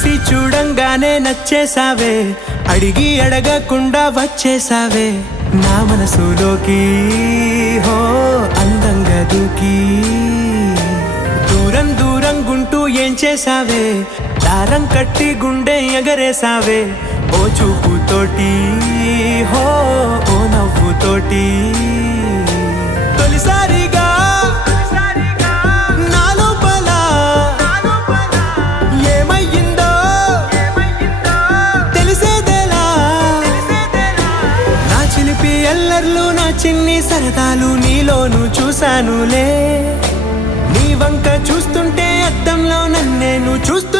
చూసి చూడంగానే నచ్చేసావే, అడిగి అడగకుండా వచ్చేసావే నా మనసులోకి. హో అందంగా దూకి దూరం దూరం గుంటూ ఏం చేసావే, దారం కట్టి గుండె ఎగరేసావే ఓ చూపుతోటి. హో ఓ నవ్వుతోటి తొలిసారిగా నా లోపల ఏమయ్యిందో తెలిసేదేలా. నా చిలిపి ఎల్లర్లు నా చిన్ని సరదాలు నీలోను చూశానులే. నీ వంక చూస్తుంటే అద్దంలో నన్నేను చూస్తూ